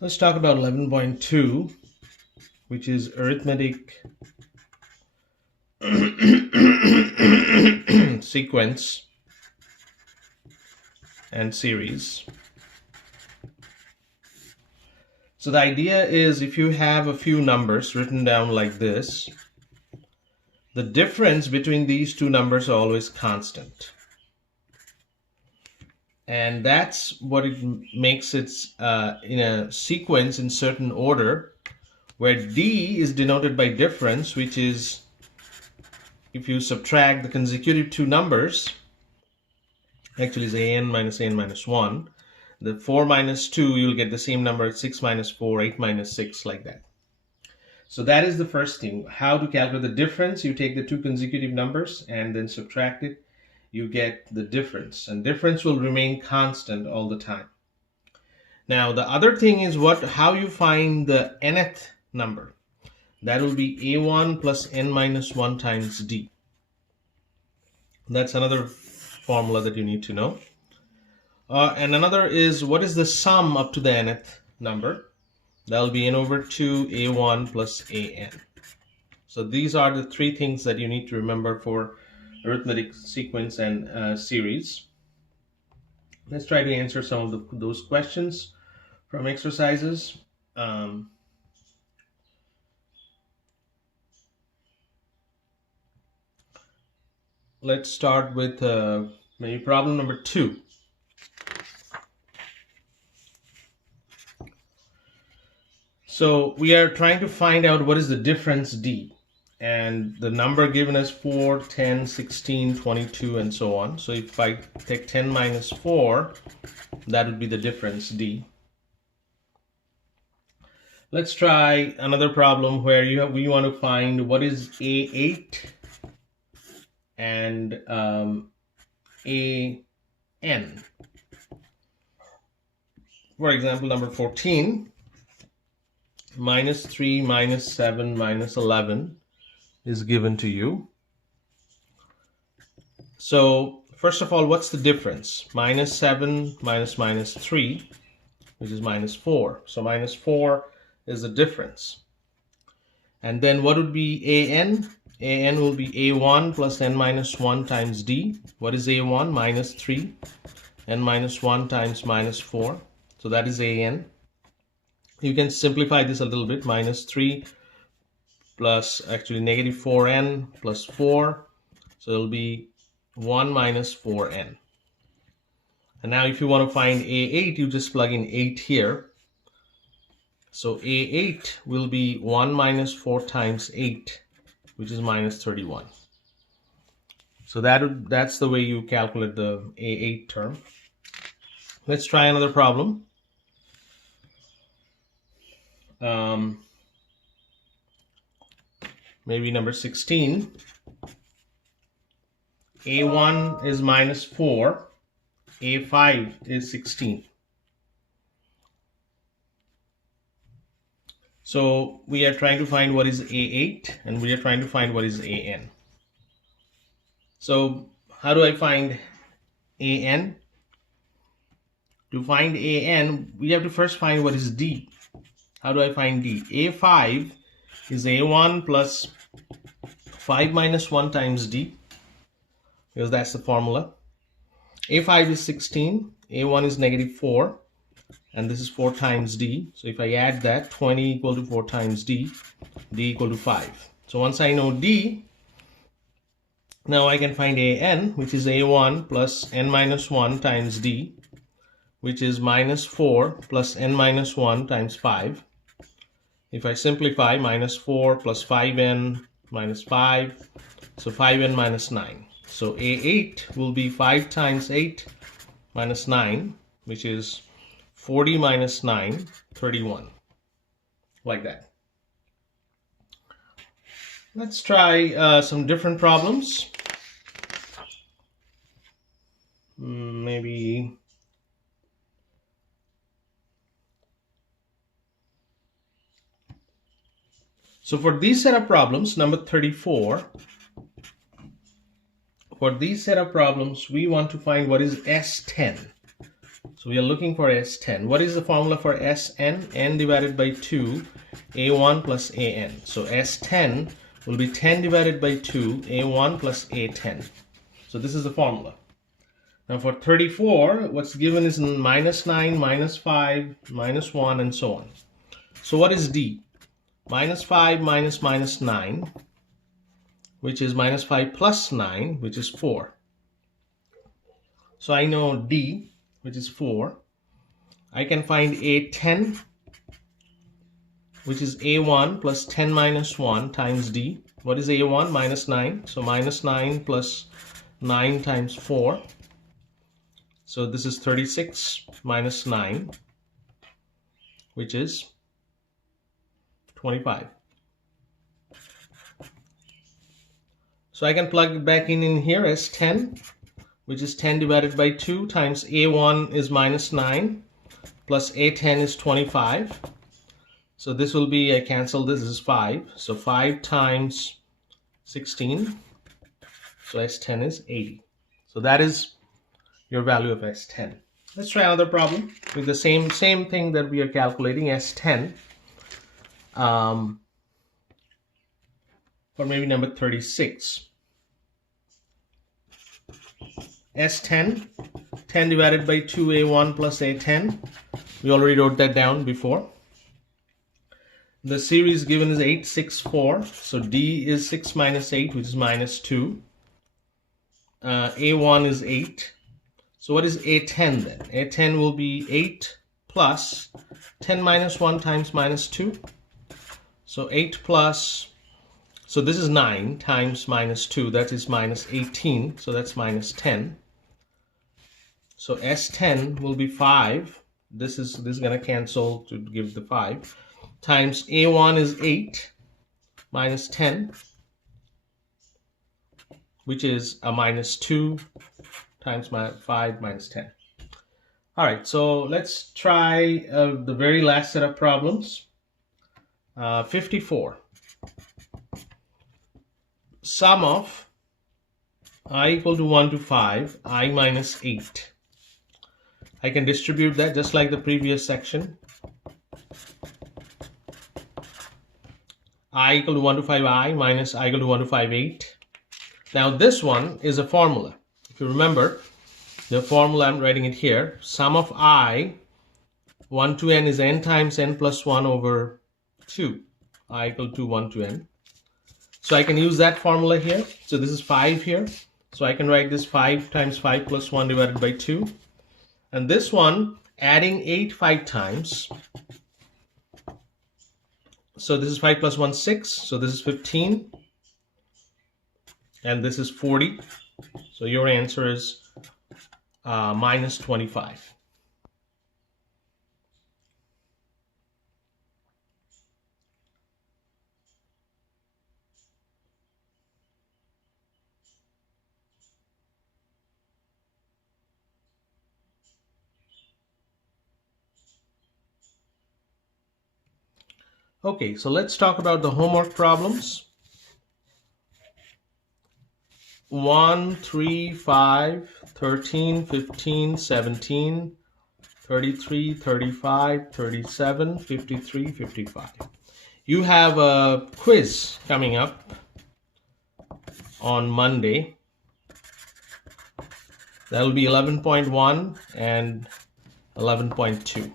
Let's talk about 11.2, which is arithmetic sequence and series. So the idea is, if you have a few numbers written down like this, the difference between these two numbers are always constant. And that's what it makes it in a sequence in certain order, where D is denoted by difference, which is if you subtract the consecutive two numbers, actually is an minus 1. The 4 minus 2, you'll get the same number, 6 minus 4, 8 minus 6, like that. So that is the first thing. How to calculate the difference? You take the two consecutive numbers and then subtract it. You get the difference, and difference will remain constant all the time. Now the other thing is how you find the nth number. That will be a1 plus n minus 1 times d. That's another formula that you need to know. And another is, what is the sum up to the nth number? That will be n over 2 a1 plus an. So these are the three things that you need to remember for arithmetic sequence and series. Let's try to answer some of those questions from exercises. Let's start with maybe problem number 2. So we are trying to find out what is the difference D, and the number given is 4, 10, 16, 22, and so on. So if I take 10 minus 4, that would be the difference D. Let's try another problem where we want to find what is A8 and AN. For example, number 14. Minus 3, minus 7, minus 11 is given to you. So first of all, what's the difference? Minus 7 minus 3, which is minus 4. So minus 4 is the difference. And then what would be AN? AN will be A1 plus n minus 1 times D. What is A1? Minus 3. N minus 1 times minus 4. So that is AN. You can simplify this a little bit. Minus 3 plus actually negative 4n plus 4. So it'll be 1 minus 4n. And now if you want to find A8, you just plug in 8 here. So A8 will be 1 minus 4 times 8, which is minus 31. So that's the way you calculate the A8 term. Let's try another problem. Maybe number 16. A1 is minus 4, A5 is 16. So we are trying to find what is A8 and we are trying to find what is AN. So how do I find AN? To find AN, we have to first find what is D. How do I find D? A5 is A1 plus 5 minus 1 times D, because that's the formula. A5 is 16, A1 is negative 4, and this is 4 times D. So if I add that, 20 equal to 4 times D, D equal to 5. So once I know D, now I can find AN, which is A1 plus n minus 1 times D, which is minus 4 plus n minus 1 times 5. If I simplify, minus 4 plus 5n minus 5, so 5n minus 9. So A8 will be 5 times 8 minus 9, which is 40 minus 9, 31. Like that. Let's try some different problems. Maybe... So for these set of problems, number 34, for these set of problems, we want to find what is S10. So we are looking for S10. What is the formula for Sn? N divided by 2, A1 plus An. So S10 will be 10 divided by 2, A1 plus A10. So this is the formula. Now for 34, what's given is minus 9, minus 5, minus 1, and so on. So what is D? Minus 5 minus minus 9, which is minus 5 plus 9, which is 4. So I know D, which is 4. I can find A10, which is A1 plus 10 minus 1 times D. What is A1? Minus 9. So minus 9 plus 9 times 4. So this is 36 minus 9, which is 25. So I can plug it back in here as 10, which is 10 divided by 2 times A1 is minus 9 plus A10 is 25. So this will be, I cancel this is 5. So 5 times 16. So S10 is 80. So that is your value of S10. Let's try another problem with the same thing that we are calculating, S10. For maybe number 36. S10, 10 divided by 2A1 plus A10. We already wrote that down before. The series given is 8, 6, 4. So D is 6 minus 8, which is minus 2. A1 is 8. So what is A10 then? A10 will be 8 plus 10 minus 1 times minus 2. So 8 plus, so this is 9 times minus 2. That is minus 18. So that's minus 10. So S10 will be 5. This is going to cancel to give the 5. Times A1 is 8 minus 10, which is a minus 2 times 5 minus 10. All right, so let's try the very last set of problems. 54. Sum of I equal to 1 to 5, I minus 8. I can distribute that just like the previous section. I equal to 1 to 5 I minus I equal to 1 to 5 8. Now this one is a formula. If you remember, the formula I'm writing it here. Sum of I 1 to n is n times n plus 1 over 2. I equal to 1 to n. So I can use that formula here. So this is 5 here. So I can write this 5 times 5 plus 1 divided by 2. And this one, adding 8 5 times. So this is 5 plus 1, 6. So this is 15. And this is 40. So your answer is minus 25. Okay, so let's talk about the homework problems. 1, 3, 5, 13, 15, 17, 33, 35, 37, 53, 55. You have a quiz coming up on Monday. That will be 11.1 and 11.2.